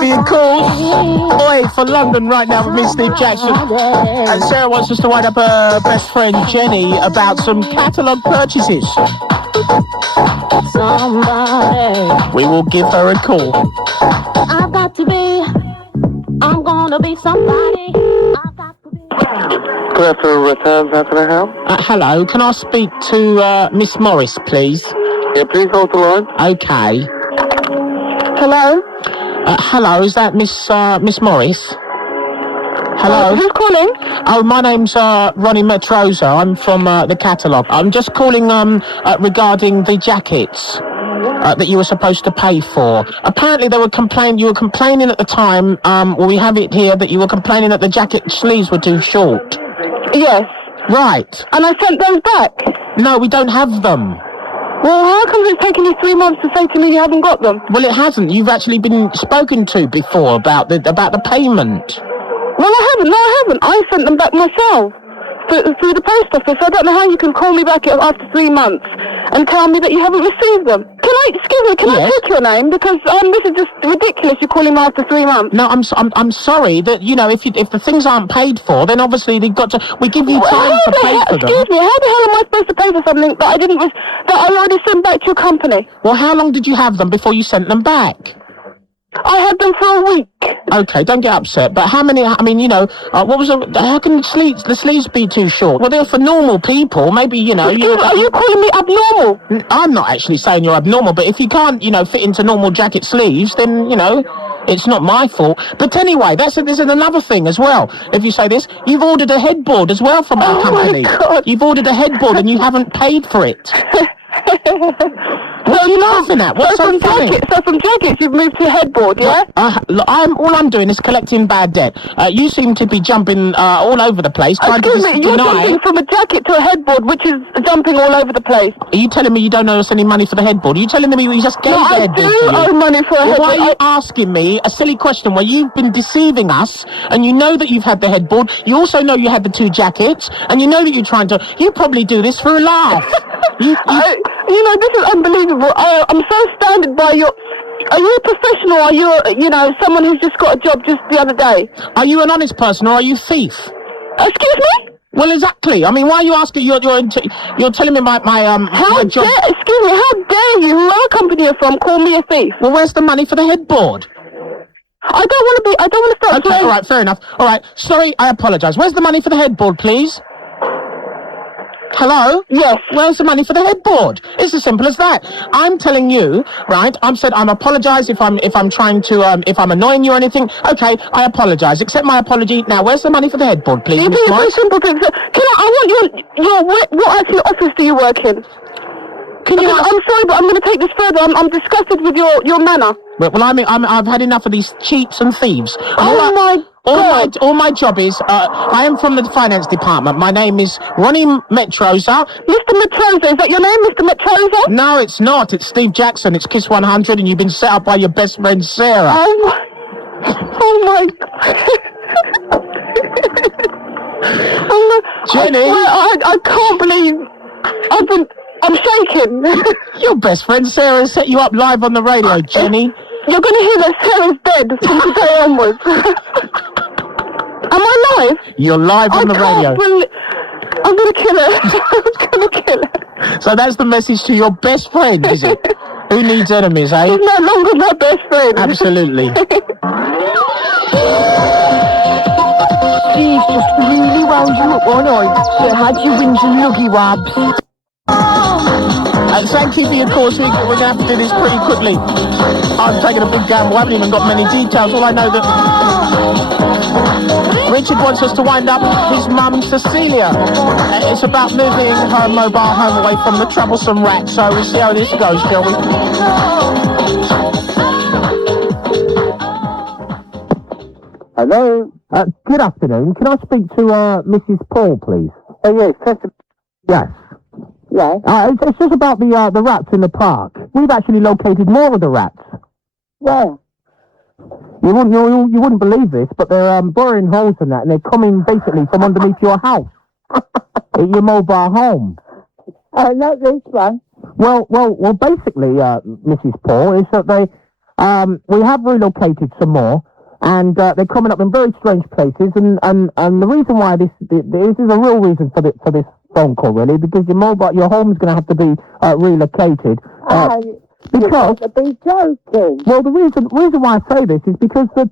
me a call. Oi, for London right now with me, Steve Jackson. And Sarah wants us to wind up her best friend Jenny about some catalogue purchases. We will give her a call. I've got to be, I'm gonna be somebody. I've got to be. Good afternoon, returns. How can I help? Hello, can I speak to Miss Morris, please? Yeah, please hold the line. Okay. Hello? Hello, is that Miss Morris? Hello? Who's calling? Oh, my name's Ronnie Metroza. I'm from the catalogue. I'm just calling regarding the jackets that you were supposed to pay for. Apparently you were complaining at the time, we have it here, that you were complaining that the jacket sleeves were too short. Yes. Right. And I sent those back? No, we don't have them. Well, how come it's taken you 3 months to say to me you haven't got them? Well, it hasn't. You've actually been spoken to before about the payment. Well, I haven't. No, I haven't. I sent them back myself through the post office. I don't know how you can call me back after 3 months and tell me that you haven't received them. Can I take your name? Because this is just ridiculous. You're calling me after 3 months. No, I'm sorry that, you know, if the things aren't paid for, then obviously we give you time to pay for them. Excuse me, how the hell am I supposed to pay for something that I already sent back to your company? Well, how long did you have them before you sent them back? I had them for a week. Okay, don't get upset. But how many? I mean, you know, how can the sleeves be too short? Well, they're for normal people. Maybe, you know. Are you calling me abnormal? I'm not actually saying you're abnormal, but if you can't, you know, fit into normal jacket sleeves, then, you know, it's not my fault. But anyway, this is another thing as well. If you say this, you've ordered a headboard as well from our company. My God. You've ordered a headboard and you haven't paid for it. What are you laughing at? What's so funny? So from jackets you've moved to headboard, yeah? All I'm doing is collecting bad debt. You seem to be jumping all over the place. Excuse me, you're jumping from a jacket to a headboard, which is jumping all over the place. Are you telling me you don't owe us any money for the headboard? Are you telling me we just gave the headboard to you? I do owe money for a headboard. Why are you asking me a silly question where you've been deceiving us, and you know that you've had the headboard, you also know you had the 2 jackets, and you know that you're trying to... You probably do this for a laugh. You know, this is unbelievable. I'm so astounded by your... Are you a professional? Are you, someone who's just got a job just the other day? Are you an honest person or are you a thief? Excuse me? Well, exactly. I mean, why are you asking? You're telling me my job... Excuse me, how dare you, whoever company you're from, call me a thief? Well, where's the money for the headboard? I don't want to start... Okay, all right, fair enough. All right, sorry, I apologise. Where's the money for the headboard, please? Hello? Yes. Where's the money for the headboard? It's as simple as that. I'm telling you, right? I'm apologise if I'm trying to if I'm annoying you or anything. Okay, I apologise. Accept my apology. Now, where's the money for the headboard, please, Miss Morris? Simple things. I want what actually office do you work in? I'm sorry, but I'm going to take this further. I'm disgusted with your manner. Well, I've had enough of these cheats and thieves. Oh my God! All my job is, I am from the finance department. My name is Ronnie Metroza. Mr. Metroza, is that your name, Mr. Metroza? No, it's not. It's Steve Jackson. It's Kiss 100, and you've been set up by your best friend Sarah. Oh my Jenny, I can't believe I'm shaking. Your best friend Sarah set you up live on the radio, Jenny. You're going to hear that Sarah's dead from today onwards. Am I live? You're live on the radio. I'm going to kill her. I'm going to kill her. So that's the message to your best friend, is it? Who needs enemies, eh? She's no longer my best friend. Absolutely. Steve just really wound you up one night. You had your wings and luggy wabs. Thank you for your call, we're going to have to do this pretty quickly. I'm taking a big gamble. I haven't even got many details. All I know that Richard wants us to wind up his mum, Cecilia. It's about moving her mobile home away from the troublesome rat. So we'll see how this goes, shall we? Hello? Good afternoon. Can I speak to Mrs. Paul, please? Oh, yes. Yes. Yeah. It's just about the rats in the park. We've actually located more of the rats. Yeah. You wouldn't believe this, but they're burrowing holes in that, and they're coming basically from underneath your house, your mobile home. Not this one. Well, basically, Mrs. Paul, is that we have relocated some more, and they're coming up in very strange places. And the reason why this is a real reason for this phone call, really, because your home's going to have to be relocated. Because to be joking. well, the reason why I say this is because that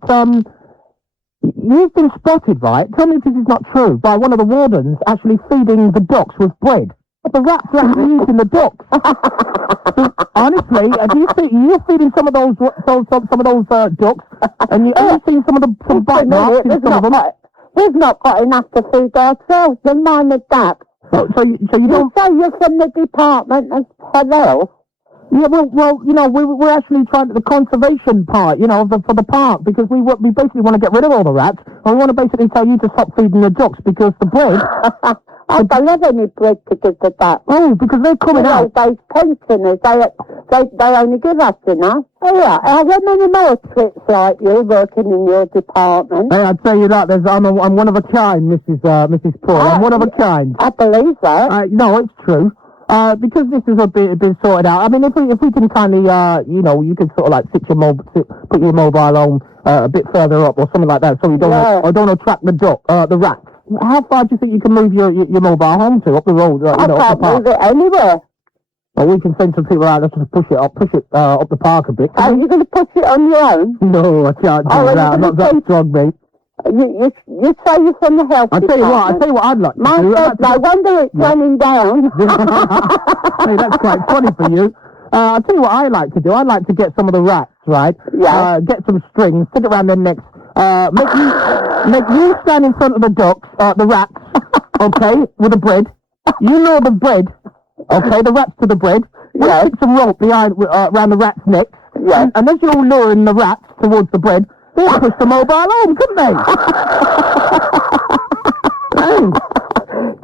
you've been spotted, right? Tell me if this is not true, by one of the wardens actually feeding the ducks with bread. But the rats are actually eating the ducks. Honestly, you're feeding some of those ducks, and you've seen some bite marks in some of them. We've not got enough to feed ourselves, and mind the ducks. So you don't say you're from the Department of Health? Yeah, well, we're actually trying the conservation part, for the park, because we basically want to get rid of all the rats, and we want to basically tell you to stop feeding the ducks, because the bread... I don't have any bread to give the ducks. Oh, because they're coming out. Those pensioners, they only give us enough. Oh, yeah, how many more tricks like you working in your department? Hey, I tell you that, I'm one of a kind, Mrs. Paul. I'm one of a kind. I believe that. No, it's true. Because this is been sorted out. I mean, if we can kindly, you can sort of like put your mobile home a bit further up or something like that, so you don't attract the rats. How far do you think you can move your mobile home to up the road? I can't move it anywhere. Well, we can send some people out to push it up the park a bit. Are you going to push it on your own? No, I can't do that. I'm not that strong, mate. You say you're from the health I'll tell you what I'd like to do. I wonder it's running down. Hey, that's quite funny for you. I'll tell you what I like to do. I'd like to get some of the rats, right? Yeah. Get some strings, stick it around their necks. Make you stand in front of the ducks, the rats, okay, with the bread. You know the bread, okay, the rats to the bread. Yeah. Stick some rope around the rats' necks. Yeah. And as you're luring the rats towards the bread, they'll push the mobile home, couldn't they?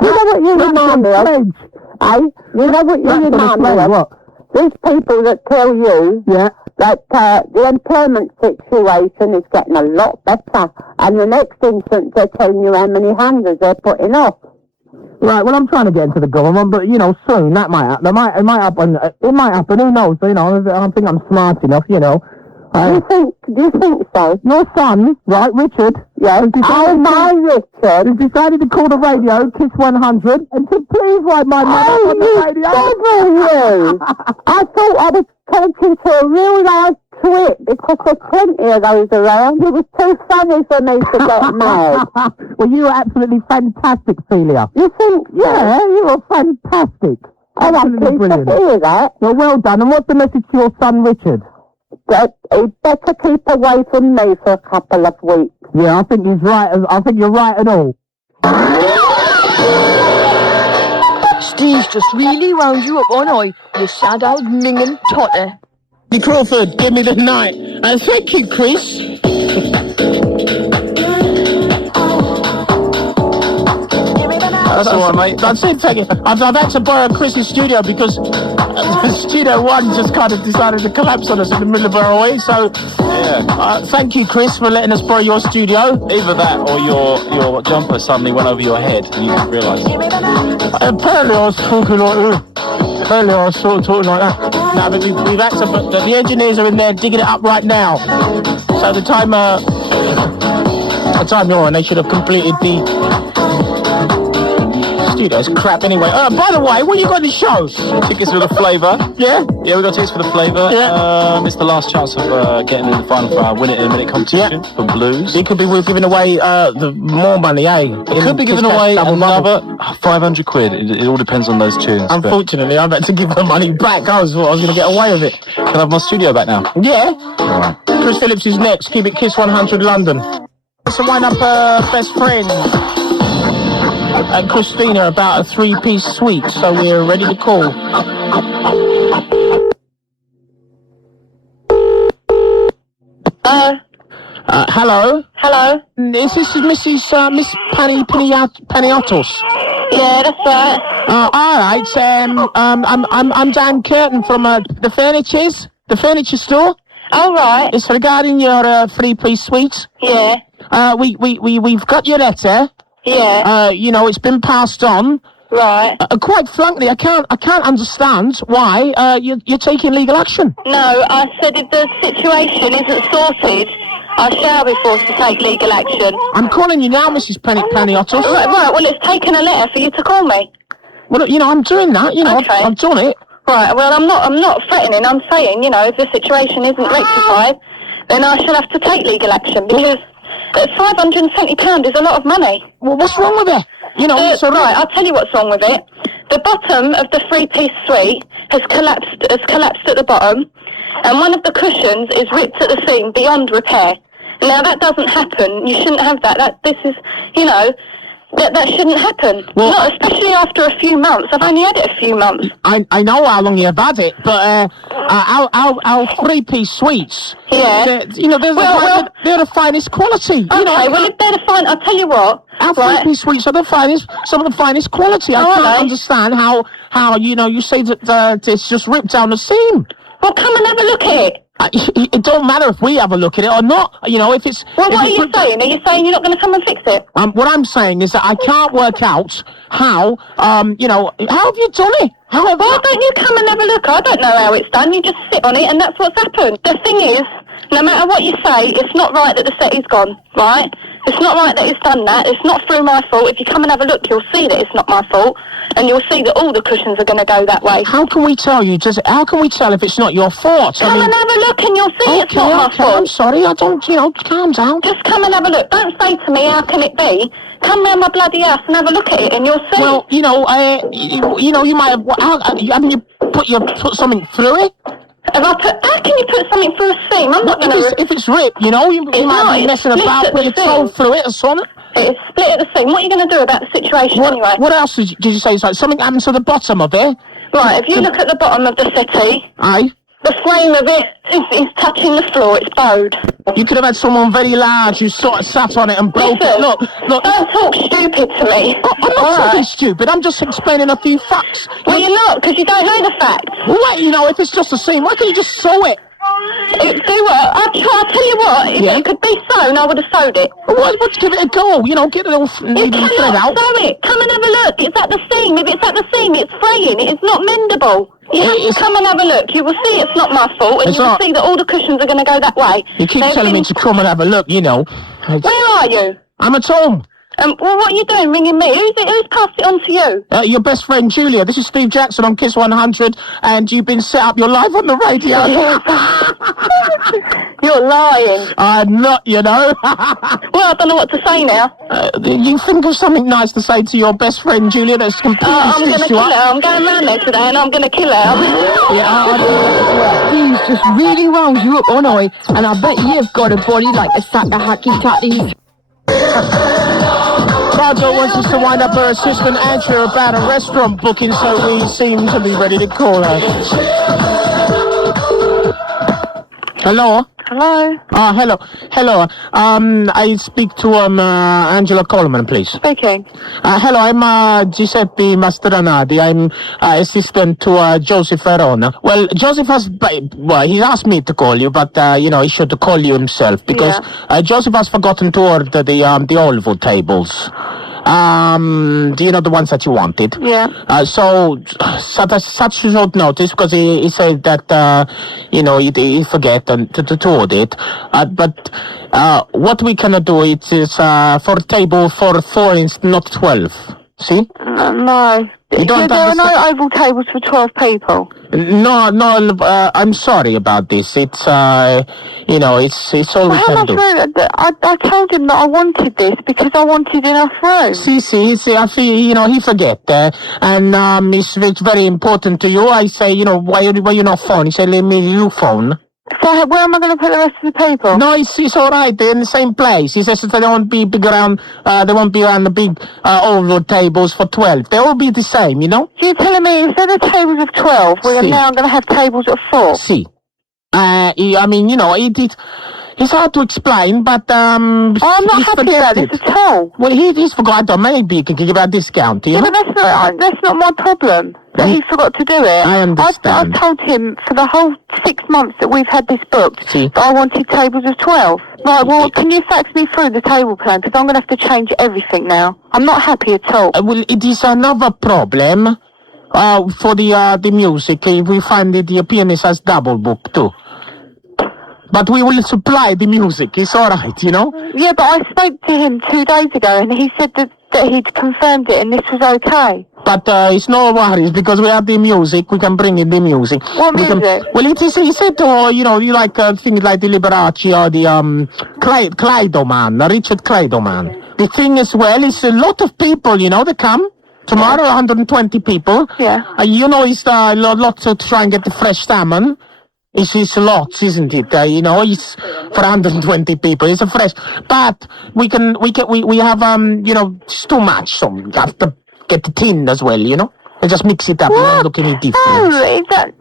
You know what you remind me of? You know what you remind me of? What? These people that tell you that the employment situation is getting a lot better, and the next instance they're telling you how many hundreds they're putting off. Right, well, I'm trying to get into the government, but, soon that might happen. It might happen, who knows? I don't think I'm smart enough, Do you think so? Your son, right, Richard? Yes. My Richard. Has decided to call the radio, Kiss 100, and to please write my mother on the radio. You! I thought I was talking to a real live twit, because there's plenty of those around. It was too funny for me to get mad. Well, you were absolutely fantastic, Celia. You think? Yeah, you were fantastic. I'm Absolutely brilliant. To hear that. Well done. And what's the message to your son, Richard? That he better keep away from me for a couple of weeks. Yeah, I think he's right. I think you're right at all. Steve's just really wound you up, you sad old minging totter. Crawford, give me the night. Thank you, Chris. That's all right, mate. That's it, thank you. I've had to borrow Chris's studio because Studio 1 just kind of decided to collapse on us in the middle of our way, so thank you, Chris, for letting us borrow your studio. Either that or your jumper suddenly went over your head and you didn't realise. Apparently I was talking like Apparently I was sort of talking like that. No, but we've had to, but the engineers are in there digging it up right now. So the time you're on, they should have completed the studio's crap anyway. By the way, what you got in the show? Tickets for the flavour. Yeah? Yeah, we got tickets for the flavour. Yeah. It's the last chance of getting in the final for our Win It in a Minute competition for Blues. It could be we're giving away the more money, eh? It could be giving away another 500 quid. It all depends on those tunes. Unfortunately, I'm about to give the money back. I was going to get away with it. Can I have my studio back now? Yeah. Right. Chris Phillips is next. Keep it Kiss 100 London. Let's wind up best friends. And Christina about a 3-piece suite, so we're ready to call. Hello? Hello? Is this Miss Paniatos? Yeah, that's right. All right. I'm Dan Curtin from the furniture store. All right. It's regarding your 3-piece suite. Yeah. We've got your letter. Yeah. It's been passed on. Right. Quite frankly, I can't understand why you're taking legal action. No, I said if the situation isn't sorted, I shall be forced to take legal action. I'm calling you now, Mrs. Paniottos. Right, well, it's taken a letter for you to call me. Well, you know, I'm doing that. You know, Okay. I've done it. Right, well, I'm not threatening. I'm saying, you know, if the situation isn't rectified, then I shall have to take legal action because £570 is a lot of money. Well, what's wrong with it? You know, it's all Right, I'll tell you what's wrong with it. The bottom of the three-piece suite has collapsed at the bottom, and one of the cushions is ripped at the seam beyond repair. Now, that doesn't happen. You shouldn't have that. This is, you know, that shouldn't happen. Well, not especially after a few months. I've only had it a few months. I know how long you've had it, but our three-piece suites, Yeah. they're the finest quality. Okay, You know, well, if they're the fine, I'll tell you what. our Right. three-piece suites are some of the finest quality. I Oh, are can't they? understand how you know, you say that it's just ripped down the seam. Well, come and have a look at it. It don't matter if we have a look at it or not. You know, if it's... Well, if what are it's you ripped- saying? Are you saying you're not going to come and fix it? What I'm saying is that I can't work out how, you know, how have you done it? How have Why don't you come and have a look? I don't know how it's done. You just sit on it and that's what's happened. The thing is, no matter what you say, it's not right that the settee's gone, right? It's not right that it's done that. It's not through my fault. If you come and have a look, you'll see that it's not my fault. And you'll see that all the cushions are going to go that way. How can we tell you? How can we tell if it's not your fault? Come and have a look and you'll see it's not my I'm fault. sorry. I don't, you know, calm down. Just come and have a look. Don't say to me, how can it be? Come round my bloody house and have a look at it and you'll see. Well, you know, you might have. Haven't you put something through it? How can you put something through a seam? I'm not going to... If it's ripped, you know, you It's might not, be it's messing split about at with the your toe seam. through it or something. It's split at the seam. What are you going to do about the situation anyway? What else did you say? So something happened to the bottom of it? Right, if you look at the bottom of the settee, Aye. the frame of it is touching the floor. It's bowed. You could have had someone very large who sort of sat on it and broke it. Listen, Look. don't talk stupid to me. I'm not talking stupid. I'm just explaining a few facts. Well, you're not, because you don't know the facts. Well, wait, you know, if it's just a seam, why can't you just sew it? Do what? I'll tell you what, if Yeah? it could be sewn, I would have sewed it. Let's give it a go. You know, get it all You needle and thread cannot out. sew it. Come and have a look. It's at the seam. If it's at the seam, it's fraying. It is not mendable. You have to come and have a look. You will see it's not my fault, and It's you will not. see that all the cushions are going to go that way. You keep They've telling me been- to come and have a look, you know. Where are you? I'm at home. Well, what are you doing ringing me? Who's passed it on to you? Your best friend Julia. This is Steve Jackson on Kiss 100, and you've been set up. You're live on the radio. You're lying. I'm not, you know. Well, I don't know what to say now. You think of something nice to say to your best friend Julia that's completely I'm going to stitched kill you her. up. I'm going round there today and I'm going to kill her. He's just really wound you up on I, and I bet you've got a body like a sack of hacky tatties. Margot wants us to wind up her assistant Andrew about a restaurant booking, so we seem to be ready to call her. Hello? Hello? Hello. I speak to Angela Coleman, please. Speaking. Hello, I'm Giuseppe Mastranadi. I'm assistant to Joseph Verona. Well, Joseph he asked me to call you, but you know, he should call you himself because Joseph has forgotten to order the Olvo tables. Do you know the ones that you wanted? Yeah. So such short notice because he said that you know, he forget to order it. But what we cannot do it is for table for 4 instead, not 12. See? No. You don't there are no understand- oval tables for 12 people. No, I'm sorry about this. It's you know, it's all we How can much do. room? I told him that I wanted this because I wanted enough room. See, I feel, you know, he forget, and it's very important to you. I say, you know, why you not phone? He said, let me you phone. So where am I going to put the rest of the people? No, it's all right. They're in the same place. He says that they won't be big around. They won't be around the big oval tables for 12. They all be the same, you know. So you're telling me instead of tables of 12, we are Si. now going to have tables of 4? See, I mean, you know, it's hard to explain, but I'm not he's happy about this forgetted. at all. Well, he's forgot. Maybe he can give a discount. You Yeah, know? but that's not my problem. that he forgot to do it. I understand. I've told him for the whole 6 months that we've had this booked See? that I wanted tables of 12. Right, well, can you fax me through the table plan? Because I'm going to have to change everything now. I'm not happy at all. Well, it is another problem for the music. We find that the pianist has double book too. But we will supply the music. It's all right, you know? Yeah, but I spoke to him 2 days ago and he said that he'd confirmed it and this was okay. But it's no worries because we have the music. We can bring in the music. What we music? Well, it is. He said, you know, you like things like the Liberace or the Kleidoman, Richard Kleidoman. The thing as well is a lot of people, you know, they come. Tomorrow, 120 people. Yeah. You know, it's lots to try and get the fresh salmon. It's lots, isn't it? You know, it's for 120 people. It's a fresh, but we have you know, it's too much. So we have to get the tin as well. You know, and just mix it up. You don't look any different. Oh, is that...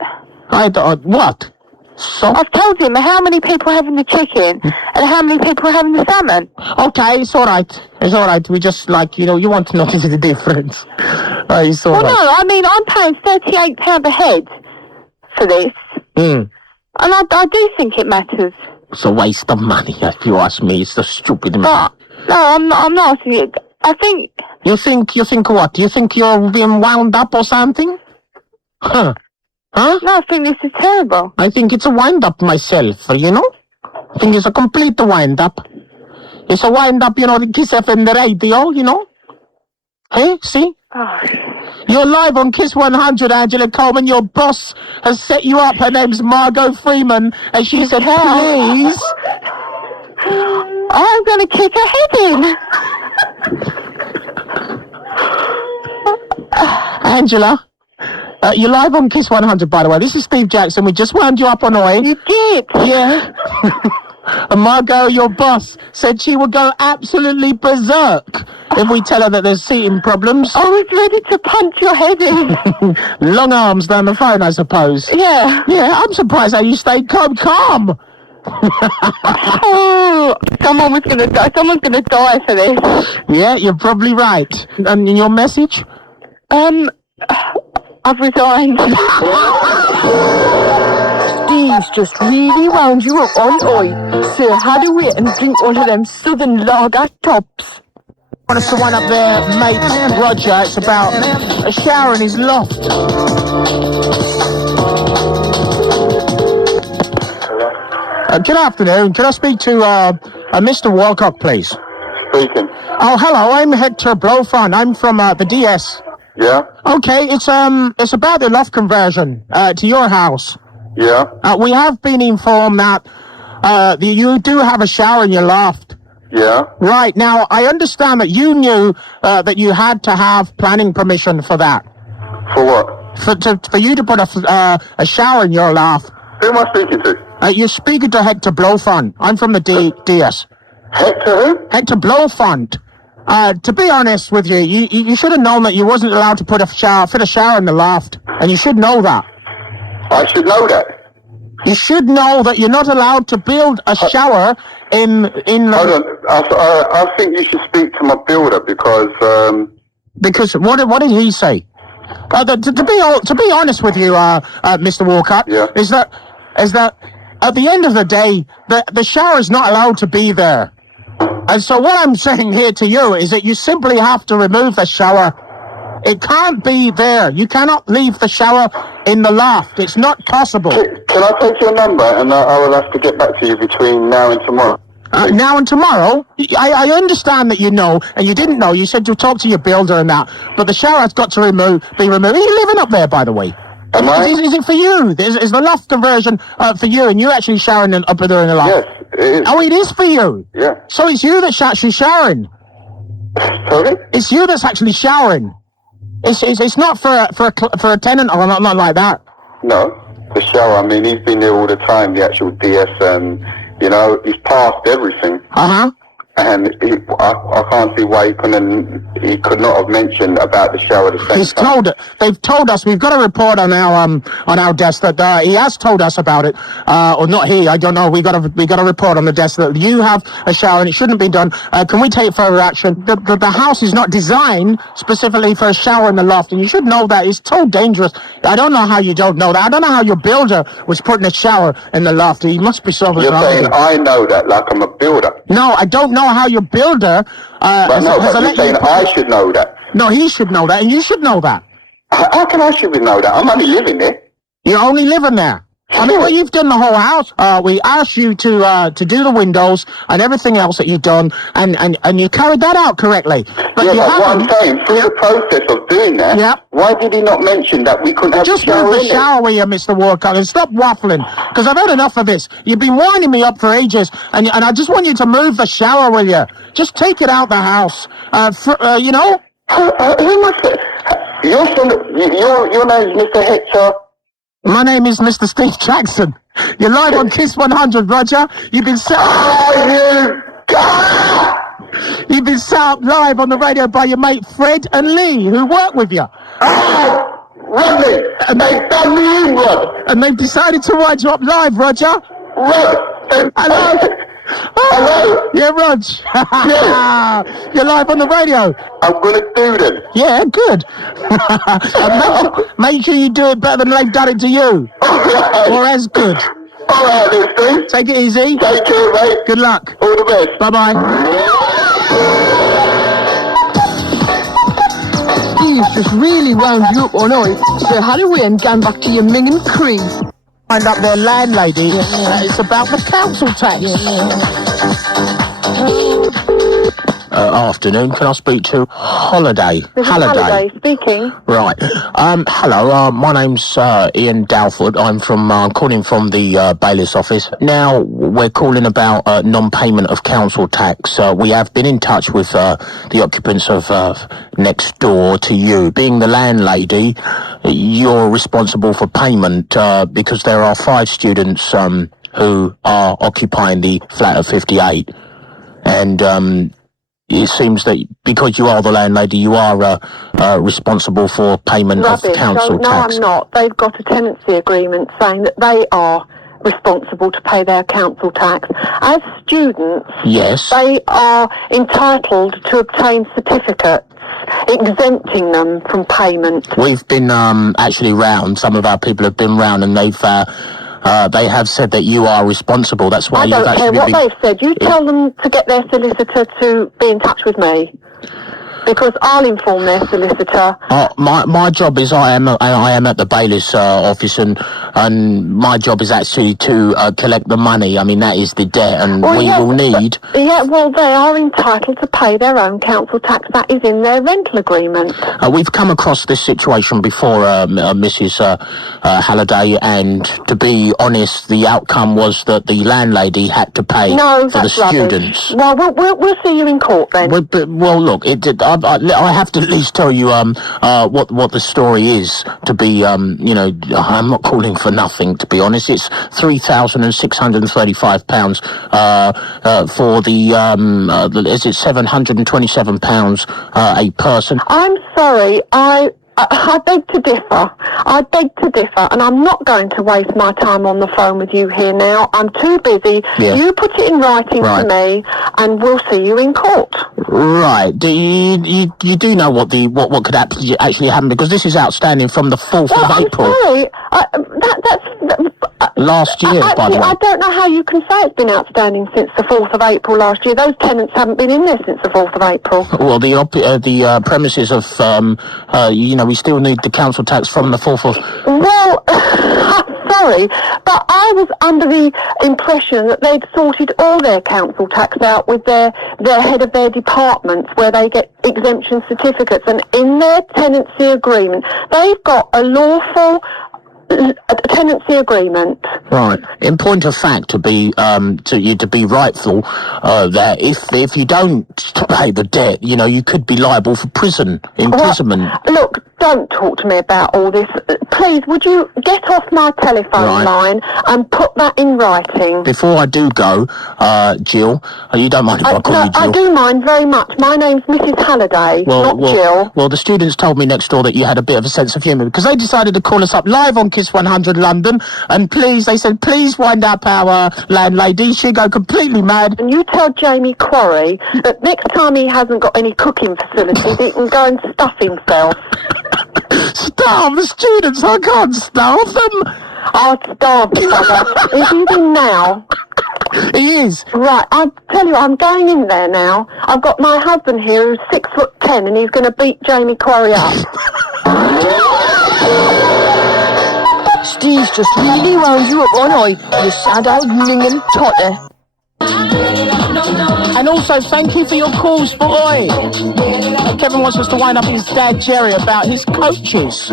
I thought what? So I've told him how many people are having the chicken and how many people are having the salmon. okay, it's all right. It's all right. We just like, you know, you want to notice the difference. It's all Well, right. no, I mean, I'm paying £38 a head for this. Mm. And I do think it matters. It's a waste of money, if you ask me. It's a stupid money. No, I'm not asking you. I think... You think what? You think you're being wound up or something? Huh? Huh? No, I think this is terrible. I think it's a wind-up myself, you know? I think it's a complete wind-up. It's a wind-up, you know, the Kiss FM the radio, you know? Hey, see? Oh. You're live on Kiss 100, Angela Coleman. Your boss has set you up. Her name's Margot Freeman. And she said, please... I'm going to kick her head in. Angela, you're live on Kiss 100, by the way. This is Steve Jackson. We just wound you up on Oi. You did. Yeah. And Margot, your boss, said she would go absolutely berserk if we tell her that there's seating problems. I was ready to punch your head in. Long arms down the phone, I suppose. Yeah. Yeah, I'm surprised how you stayed calm. Oh, someone's going to die for this. Yeah, you're probably right. And your message? I've resigned. Steve's just really wound you up on oi. So had to wait and drink one of them southern lager tops. Want us to wind up their mate Roger. It's about a shower in his loft. Good afternoon. Can I speak to Mr. Walcott, please? Speaking. Oh, hello. I'm Hector Blofond. I'm from the DS. Yeah? Okay, it's about the loft conversion to your house. Yeah? We have been informed that you do have a shower in your loft. Yeah? Right, now, I understand that you knew that you had to have planning permission for that. For what? For you to put a shower in your loft. Who am I speaking to? You're speaking to Hector Blofond. I'm from the DS. Hector who? Hector Blofond. To be honest with you, you should have known that you wasn't allowed to fit a shower in the loft. And you should know that. I should know that. You should know that you're not allowed to build a shower in Hold on. I think you should speak to my builder because because what did he say? To be honest with you, Mr. Walcott, Yeah. is that at the end of the day, the shower is not allowed to be there. And so what I'm saying here to you is that you simply have to remove the shower. It can't be there. You cannot leave the shower in the loft. It's not possible. Can I take your number and I will have to get back to you between now and tomorrow? Now and tomorrow, I understand that you know, and you didn't know. You said you'll talk to your builder and that, but the shower has got to be removed. Are you living up there, by the way? Am I? Is it for you? Is the loft conversion for you, and you're actually showering up there in the loft? Yes, it is. Oh, it is for you? Yeah. So it's you that's actually showering? Sorry? It's you that's actually showering? It's not for a tenant or not like that? No. The shower, I mean, he's been there all the time, the actual DS, you know, he's passed everything. Uh-huh. and I can't see why he could not have mentioned about the shower at the same time. They've told us, we've got a report on our desk that he has told us about it, or not he, I don't know, we got a report on the desk that you have a shower and it shouldn't be done. Can we take further action? The house is not designed specifically for a shower in the loft, and you should know that. It's so dangerous. I don't know how you don't know that. I don't know how your builder was putting a shower in the loft. He must be so... You're saying I know that like I'm a builder. No, I don't know how your builder... but you're saying I should know that. No, he should know that, and you should know that. How can I should know that? I'm only living there. You're only living there. I mean, well, you've done the whole house. We asked you to do the windows and everything else that you've done, and you carried that out correctly. But yeah, you but what haven't. I'm saying, through the process of doing that, why did he not mention that we couldn't have Just the shower move the in it? shower with you, Mr. Walcott, and stop waffling, because I've had enough of this. You've been winding me up for ages, and I just want you to move the shower with you. Just take it out the house, you know? Who must it? Your name's Mr. Hector. My name is Mr. Steve Jackson. You're live on Kiss 100, Roger. You've been set You've been set up live on the radio by your mate Fred and Lee, who work with you. Oh, Rodney, and they've done me in, Rod. And they've decided to wind you up live, Roger. Rod. Hello. Hello? Yeah, Rog. You're live on the radio. I'm going to do them. Yeah, good. Make sure you do it better than they've done it to you. Or as good. All right, then, Steve. Take it easy. Take care, mate. Good luck. All the best. Bye-bye. Steve's just really wound you up all night, so had away and gone back to your minging cream. Find up their landlady. It's about the council tax. Afternoon. Can I speak to Holiday? Halliday speaking. Right. Hello. My name's Ian Dalford. I'm calling from the bailiff's office. Now, we're calling about non-payment of council tax. We have been in touch with the occupants of next door to you. Being the landlady, you're responsible for payment because there are 5 students who are occupying the flat of 58. And it seems that because you are the landlady, you are responsible for payment of council tax. No, I'm not. They've got a tenancy agreement saying that they are responsible to pay their council tax. As students, yes, they are entitled to obtain certificates exempting them from payment. We've been actually round. Some of our people have been round, and they have said that you are responsible. That's why I don't care what they've said. You tell them to get their solicitor to be in touch with me, because I'll inform their solicitor. My job is I am at the bailiff's office, and my job is actually to collect the money. I mean, that is the debt, and we will need. They are entitled to pay their own council tax. That is in their rental agreement. We've come across this situation before, Mrs. Halliday, and to be honest, the outcome was that the landlady had to pay for the students. Well, we'll see you in court then. Well, look, I have to at least tell you what the story is. To be I'm not calling for nothing, to be honest. It's £3,635 for the is it £727 a person? I'm sorry, I beg to differ. And I'm not going to waste my time on the phone with you here now. I'm too busy. Yeah. You put it in writing to me, and we'll see you in court. Right. Do you do know what could actually happen, because this is outstanding from the 4th of April. I'm sorry. Last year, by the way. I don't know how you can say it's been outstanding since the 4th of April last year. Those tenants haven't been in there since the 4th of April. Well, the premises of we still need the council tax from the 4th of... Well, I'm sorry, but I was under the impression that they'd sorted all their council tax out with their head of their departments, where they get exemption certificates, and in their tenancy agreement, they've got a lawful tenancy agreement. Right. In point of fact, to be rightful, that if you don't pay the debt, you could be liable for imprisonment. Look, don't talk to me about all this. Please, would you get off my telephone line and put that in writing? Before I do go, Jill, you don't mind if I call you Jill? I do mind very much. My name's Mrs. Halliday, not Jill. Well, the students told me next door that you had a bit of a sense of humour because they decided to call us up live on Kiss 100 London, and they said, please wind up our landlady. She'll go completely mad. And you tell Jamie Quarry that next time he hasn't got any cooking facilities, he can go and stuff himself. Starve the students? I can't starve them. I'll starve the bugger. Is he in now? He is. Right, I'll tell you, I'm going in there now. I've got my husband here who's 6'10" and he's going to beat Jamie Quarry up. Steve's just really wound you up all night, you sad old minging totter. And also, thank you for your calls, boy. Kevin wants us to wind up his dad, Jerry, about his coaches.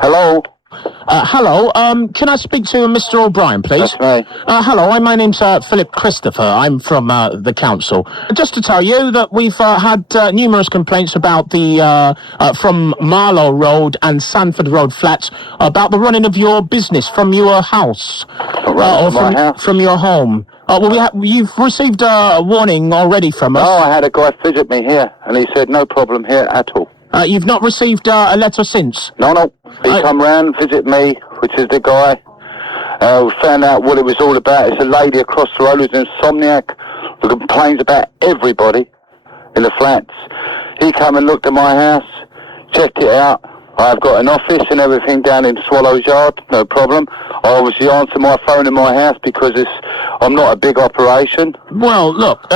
Hello? Hello, can I speak to Mr. O'Brien, please? That's me. Hello, my name's Philip Christopher. I'm from the council. Just to tell you that we've had numerous complaints about the from Marlow Road and Sanford Road flats about the running of your business from your house. Or from your home. You've received a warning already from us. Oh, I had a guy visit me here, and he said no problem here at all. You've not received a letter since? No. He come round, visit me, which is the guy. We found out what it was all about. It's a lady across the road who's an insomniac who complains about everybody in the flats. He come and looked at my house, checked it out. I've got an office and everything down in Swallows Yard, no problem. I obviously answer my phone in my house because I'm not a big operation. Well, look,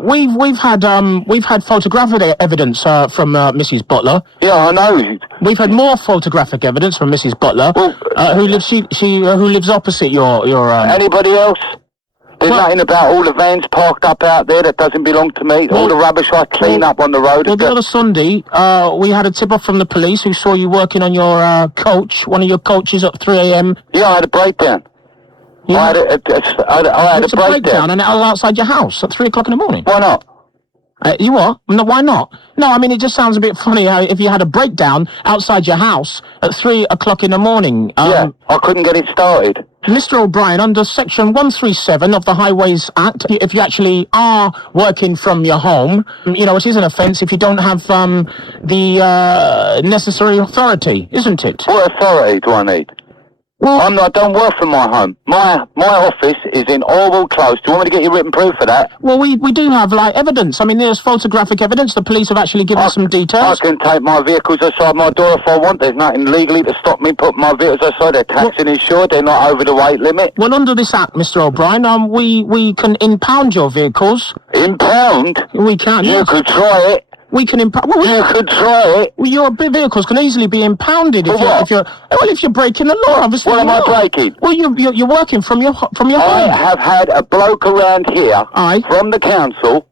we've had photographic evidence from Mrs. Butler. Yeah, I know. We've had more photographic evidence from Mrs. Butler, who lives opposite your. Anybody else? There's nothing about all the vans parked up out there that doesn't belong to me. All the rubbish I clean up on the road. Well, the other Sunday, we had a tip-off from the police who saw you working on your coach, one of your coaches at 3 a.m. Yeah, I had a breakdown. Yeah. I had a breakdown. And it was outside your house at 3 o'clock in the morning. Why not? You what? No, why not? No, I mean, it just sounds a bit funny how if you had a breakdown outside your house at 3 o'clock in the morning. Yeah, I couldn't get it started. Mr. O'Brien, under Section 137 of the Highways Act, if you actually are working from your home, it is an offence if you don't have the necessary authority, isn't it? What authority do I need? Well, I don't work from my home. My office is in Orwell Close. Do you want me to get you written proof of that? Well, we do have, evidence. I mean, there's photographic evidence. The police have actually given us some details. I can take my vehicles outside my door if I want. There's nothing legally to stop me putting my vehicles outside. They're taxed and insured. They're not over the weight limit. Well, under this act, Mr. O'Brien, we can impound your vehicles. Impound? We can, You could try it. We can impound. You could try it. Well, your vehicles can easily be impounded if you're breaking the law. Obviously, what am I breaking? Well, you're working from your home. I have had a bloke around here from the council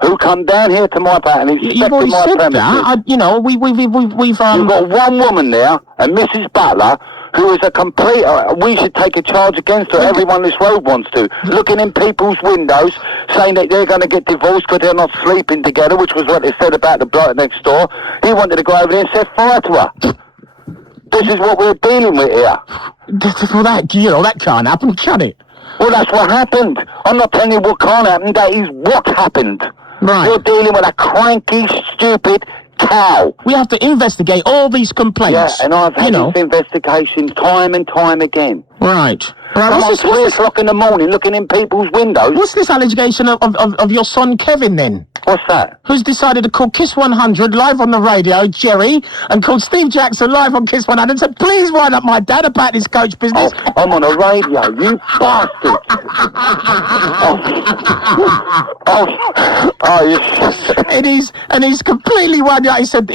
who come down here to my part and inspected You've already my said premises. that. We've You've got one woman there, and Mrs. Butler, who is a complete... we should take a charge against her. Everyone this road wants to. Looking in people's windows, saying that they're going to get divorced because they're not sleeping together, which was what they said about the bloke next door. He wanted to go over there and set fire to her. This is what we're dealing with here. Well, that can't happen, can it? Well, that's what happened. I'm not telling you what can't happen. That is what happened. Right. You're dealing with a cranky, stupid cow. We have to investigate all these complaints. Yeah, and I've had this investigation time and time again. Right. I'm on 3 o'clock in the morning looking in people's windows. What's this allegation of your son Kevin then? What's that? Who's decided to call Kiss 100 live on the radio, Jerry, and called Steve Jackson live on Kiss 100 and said, please wind up my dad about this coach business. Oh, I'm on the radio, you bastard. And he's completely wound up. He said,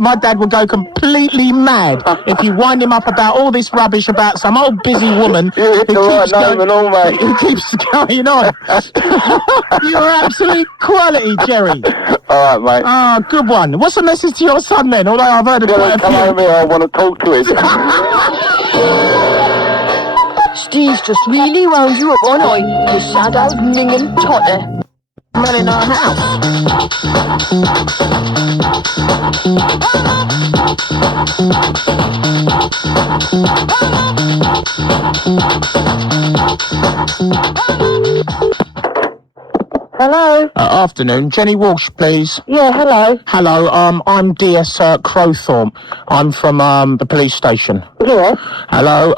my dad will go completely mad if you wind him up about all this rubbish about some old busy woman. You hit the right name and all, mate. Who keeps going on. You're absolute quality, Jerry. All right, mate. Ah, good one. What's the message to your son then? Although I've heard of it. Come over here, I want to talk to him. Steve's just really wound you up all night, you sad old minging totter. smell in her house. Hello? Afternoon. Jenny Walsh, please. Yeah, hello. Hello, I'm DS Crowthorpe. I'm from the police station. Yes. Hello,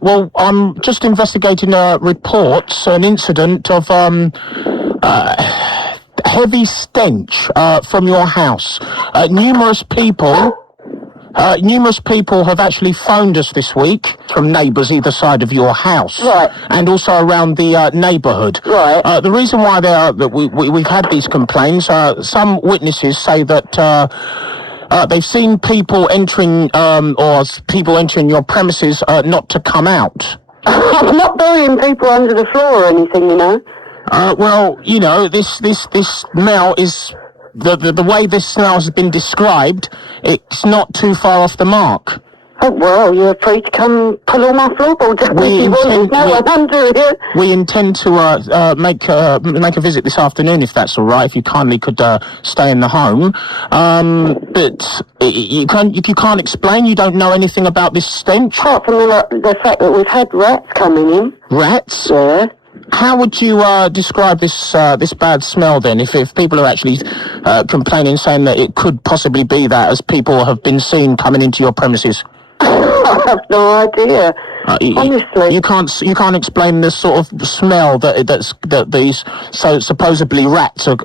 well, I'm just investigating reports, an incident of heavy stench from your house. Numerous people have actually phoned us this week from neighbours either side of your house. Right. And also around the neighbourhood. Right. The reason why we've had these complaints, some witnesses say that they've seen people entering your premises not to come out. I'm not burying people under the floor or anything, you know. Well, you know, this smell is the way this smell has been described. It's not too far off the mark. Oh, well, you're free to come pull all my floorboards up if you want. There's no one under here. We intend to make a visit this afternoon, if that's all right. If you kindly could stay in the home, but you can't explain. You don't know anything about this stench. Apart from the fact that we've had rats coming in. Rats? Yeah. How would you describe this bad smell then? If people are actually complaining, saying that it could possibly be that, as people have been seen coming into your premises. I have no idea. Honestly, you can't explain this sort of smell that these supposedly rats are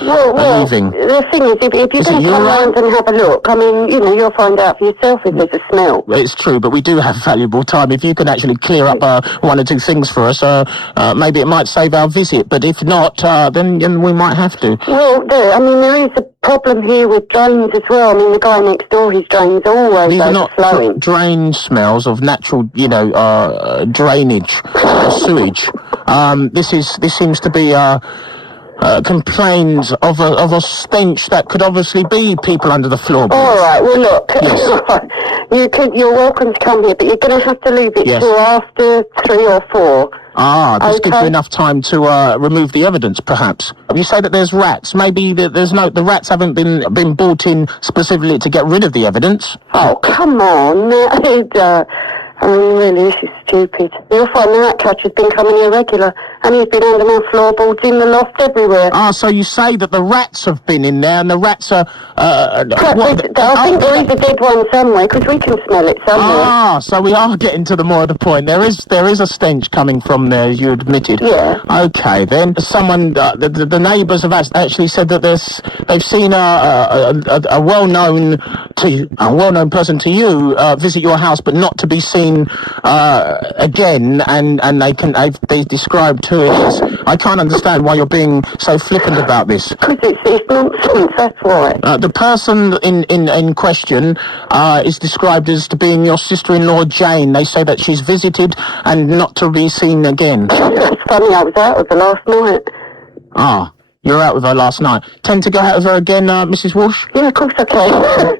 leaving. The thing is, if you're going to come around and have a look, I mean, you know, you'll find out for yourself if there's a smell. It's true, but we do have valuable time. If you can actually clear up one or two things for us, maybe it might save our visit. But if not, then we might have to. Well, there is a problem here with drains as well. I mean, the guy next door, his drains always These overflowing. are not drain smells of natural, drainage, sewage. This seems to be complaints of a stench that could obviously be people under the floorboards. All right. Well, look. Yes. You're welcome to come here, but you're going to have to leave it till after 3 or 4. This gives you enough time to remove the evidence, perhaps. You say that there's rats. Maybe the rats haven't been brought in specifically to get rid of the evidence. Oh, come on. I mean, really, this is stupid. You'll find the rat catcher's been coming here regular, and he's been under my floorboards, in the loft, everywhere. So you say that the rats have been in there, and the rats are... I think there is a dead one somewhere, because we can smell it somewhere. So we are getting to the more of the point. There is a stench coming from there, as you admitted. Yeah. Okay, then. Someone, the neighbours have actually said that they've seen a well-known person to you visit your house, but not to be seen again, and they described who it is. I can't understand why you're being so flippant about this. Because it's nonsense, that's why. The person in question is described as to being your sister-in-law Jane. They say that she's visited and not to be seen again. It's funny, I was out with her last night. You were out with her last night. Tend to go out with her again, Mrs. Walsh? Yeah, of course I can.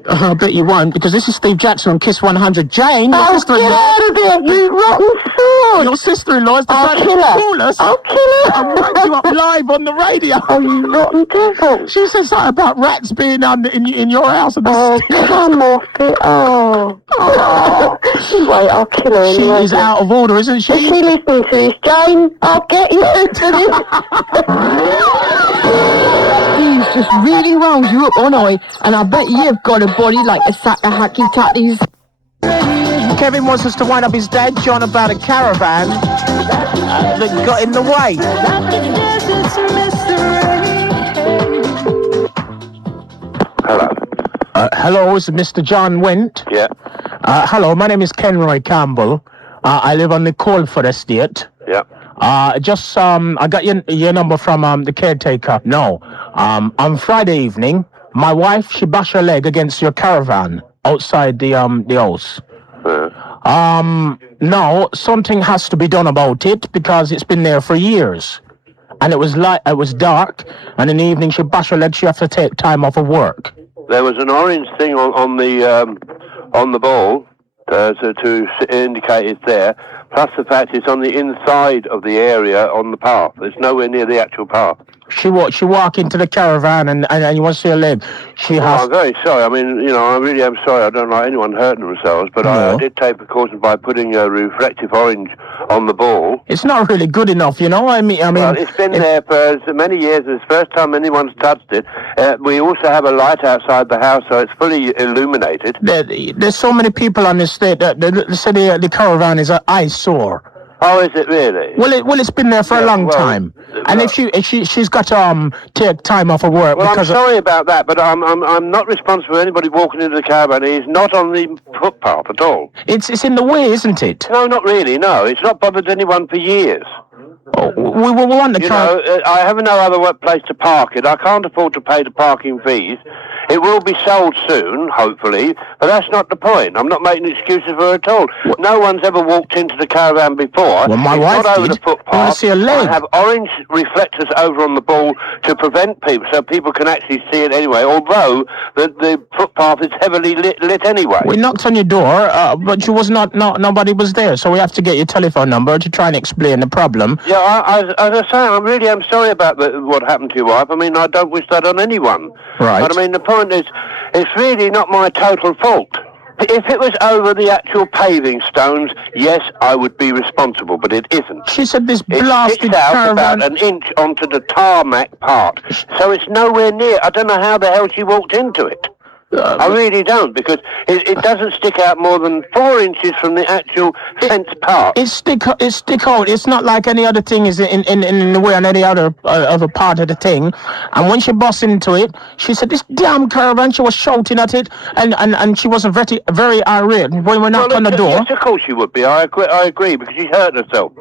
I bet you won't, because this is Steve Jackson on Kiss 100. Jane, your sister-in-law... Get out of there, you rotten sword! Your sister-in-law is I'll decided kill to her. call us. I'll kill her. I'll wake you up live on the radio. Oh, you rotten devil. She said something about rats being in your house. And Come off it. Oh. Wait, I'll kill her She anyway. is out of order, isn't she? Is she listening to this, Jane? I'll get you to this. He's just really wound you up, Onoi, and I bet you've got a body like a sack of hacky tatties. Kevin wants us to wind up his dad, John, about a caravan that got in the way. Hello. Hello, is Mr. John Went? Yeah. Hello, my name is Kenroy Campbell. I live on the Colford Estate. Yeah. I got your number from the caretaker. No. On Friday evening, my wife, she bashed her leg against your caravan outside the house. No, something has to be done about it because it's been there for years. And it was dark, and in the evening she bashed her leg, she had to take time off of work. There was an orange thing on the ball to indicate it's there. Plus the fact it's on the inside of the area on the path. It's nowhere near the actual path. She walk into the caravan and you want to see her leg. I'm very sorry. I mean, you know, I really am sorry. I don't like anyone hurting themselves, but I did take precautions by putting a reflective orange on the ball. It's not really good enough, you know. I mean, well, it's been there for so many years. It's the first time anyone's touched it. We also have a light outside the house, so it's fully illuminated. There's so many people on the state that they say the caravan is an eyesore. Oh, is it really? Well, it's been there for a long time, and if she's got to take time off of work. Well, I'm sorry about that, but I'm not responsible for anybody walking into the caravan. He's not on the footpath at all. It's in the way, isn't it? No, not really. No, it's not bothered anyone for years. Oh, we want the car. You know, I have no other place to park it. I can't afford to pay the parking fees. It will be sold soon, hopefully, but that's not the point. I'm not making excuses for it at all. No one's ever walked into the caravan before. Well, my wife not over did. the footpath. I want to see a leg. I have orange reflectors over on the ball to prevent people, so people can actually see it anyway, although the footpath is heavily lit anyway. We knocked on your door, but you was nobody was there, so we have to get your telephone number to try and explain the problem. Yeah, as I say, I really am sorry about what happened to your wife. I mean, I don't wish that on anyone. Right. But I mean, the point is, it's really not my total fault. If it was over the actual paving stones, yes, I would be responsible, but it isn't. She said this blasted sticks out caravan... about an inch onto the tarmac part, so it's nowhere near. I don't know how the hell she walked into it. I really don't, because it doesn't stick out more than 4 inches from the actual fence part. It's stick out. It's not like any other thing is in the way on any other part of the thing. And when she bust into it, she said, "This damn caravan!" She was shouting at it, and she wasn't very irate. When we knocked on the door, yes, of course she would be. I agree, because she hurt herself.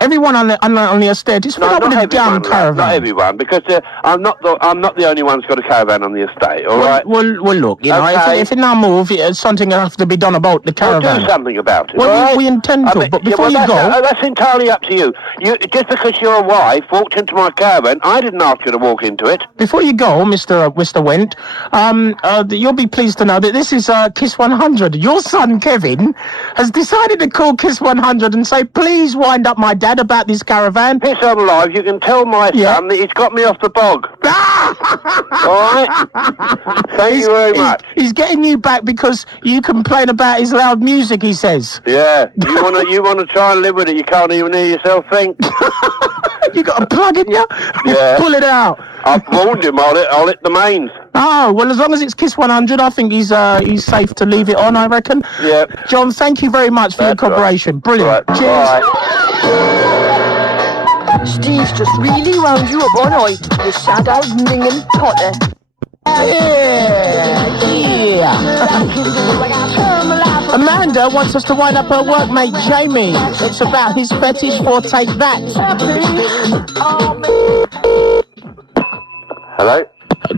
Everyone on the estate is fed up with the damn caravan. Not everyone, because I'm not the only one who's got a caravan on the estate. All right. Well, look, you know, if it now move, something will have to be done about the caravan. We'll do something about it. Well, right? we intend to, but before you go, that's entirely up to you. Just because your wife walked into my caravan, I didn't ask you to walk into it. Before you go, Mr. Went, you'll be pleased to know that this is Kiss 100. Your son Kevin has decided to call Kiss 100 and say, "Please wind up my dad about this caravan." Piss on live, you can tell my son that he's got me off the bog. Alright? Thank you very much. He's getting you back because you complain about his loud music, he says. Yeah. You wanna try and live with it, you can't even hear yourself think. You got a plug in you? Yeah. Pull it out. I've warned him, I'll hit the mains. Oh, well, as long as it's Kiss 100, I think he's safe to leave it on, I reckon. Yeah. John, thank you very much for your cooperation. Right. Brilliant. Right. Cheers. Bye. Steve's just really wound you up all night, you sad old minging potter. Yeah. Amanda wants us to wind up her workmate Jamie. It's about his fetish for Take That. Hello?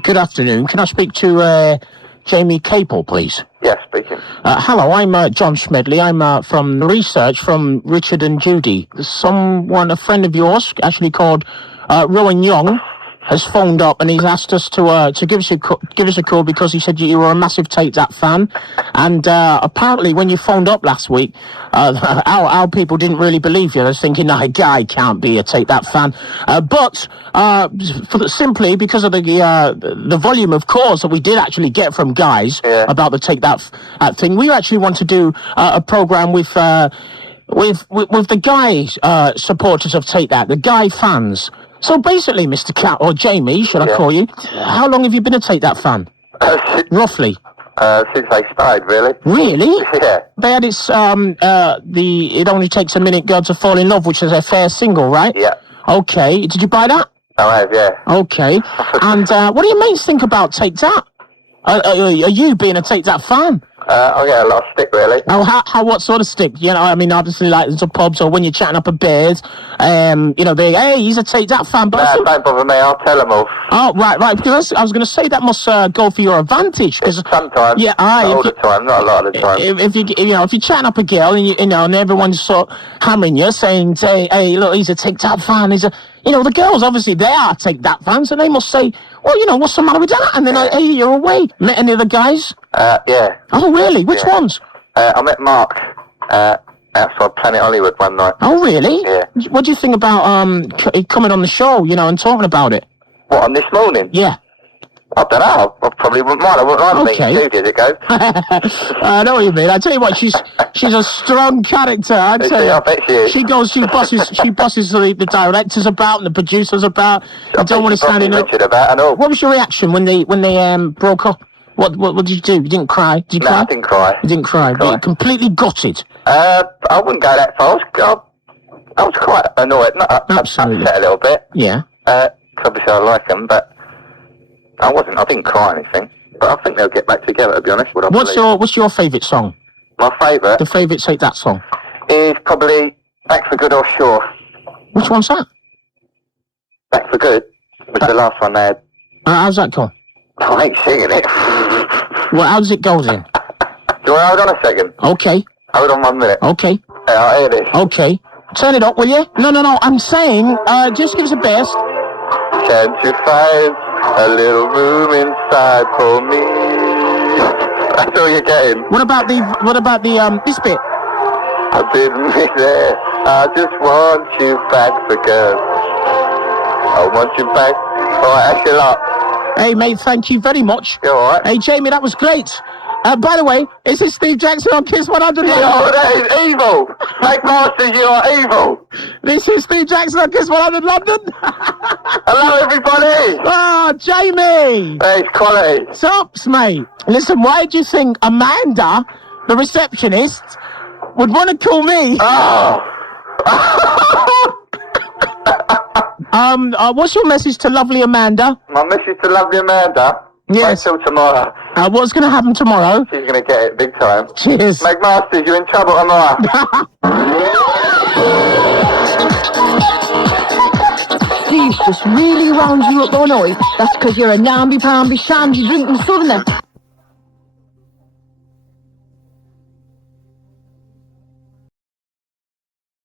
Good afternoon. Can I speak to Jamie Capel, please? Yes, speaking. Hello, I'm John Smedley. I'm from research from Richard and Judy. A friend of yours, actually called Rowan Young, has phoned up and he's asked us to give us a call because he said you were a massive Take That fan, and apparently when you phoned up last week, our people didn't really believe you. They was thinking, "No, a guy can't be a Take That fan," but simply because of the volume of calls that we did actually get from guys about the Take That thing, we actually want to do a program with the guys supporters of Take That, the guy fans. So basically, Mr. Cat, or Jamie, should I call you? How long have you been a Take That fan? Roughly? Since they started, really. Really? Yeah. They had its, It Only Takes a Minute Girl to Fall in Love, which is a fair single, right? Yeah. Okay. Did you buy that? I have, yeah. Okay. And what do your mates think about Take That? Are you being a Take That fan? I get a lot of stick, really. Oh, what sort of stick? You know, I mean, obviously, like, into pubs or when you're chatting up a beers, hey, he's a Take That fan. But don't bother me, I'll tell them all. Oh, right, because I was going to say that must go for your advantage. Sometimes. Yeah, not all the time, not a lot of the time. If you're chatting up a girl and and everyone's sort of hammering you, saying, hey, look, he's a Take That fan, the girls, obviously, they are Take That fans, and they must say, well, what's the matter with that? And then, hey, you're away. Met any of the guys? Yeah. Oh, really? Which ones? I met Mark outside Planet Hollywood one night. Oh, really? Yeah. What do you think about coming on the show, and talking about it? What, on this morning? Yeah. I don't know. I probably wouldn't mind. I wouldn't mind Okay. meeting Judy as it goes. I know what you mean. I tell you what, she's a strong character. I tell you. I bet she is. She bosses the directors about and the producers about. You don't want to stand in it. Richard about and all. What was your reaction when they broke up? What did you do? You didn't cry? Did you cry? No, I didn't cry. You didn't cry. But you completely gutted. I wouldn't go that far. I was quite annoyed. Absolutely. Upset a little bit. Yeah. 'Cause obviously I like them, but I didn't cry or anything. But I think they'll get back together, to be honest. What's your favourite song? My favourite? The favourite Take That song? Is probably Back for Good or Sure. Which one's that? Back for Good was the last one they had. How's that go? I ain't singing it. Well, how does it go then? Do you want to hold on a second? Okay. Hold on 1 minute. Okay. Yeah, I'll hear this. Okay. Turn it up, will you? No. I'm saying, just give us a best. Can't you find a little room inside for me? That's all you're getting. What about the this bit? I've been there. I just want you back for good. I want you back. Alright, that's your lot. Hey, mate, thank you very much. You alright? Hey, Jamie, that was great. By the way, is this Steve Jackson on Kiss 100? Oh, that is evil. Make Masters, you are evil. This is Steve Jackson on Kiss 100 London. Hello, everybody. Oh, Jamie. Hey, it's quality. Tops, mate. Listen, why do you think Amanda, the receptionist, would want to call me? Oh. What's your message to lovely Amanda? My message to lovely Amanda. Yes. Wait till tomorrow. What's going to happen tomorrow? She's going to get it big time. Cheers. Meg Masters, you're in trouble tomorrow. Steve just really wound you up all night. That's because you're a namby-pamby, shandy drinking southerner.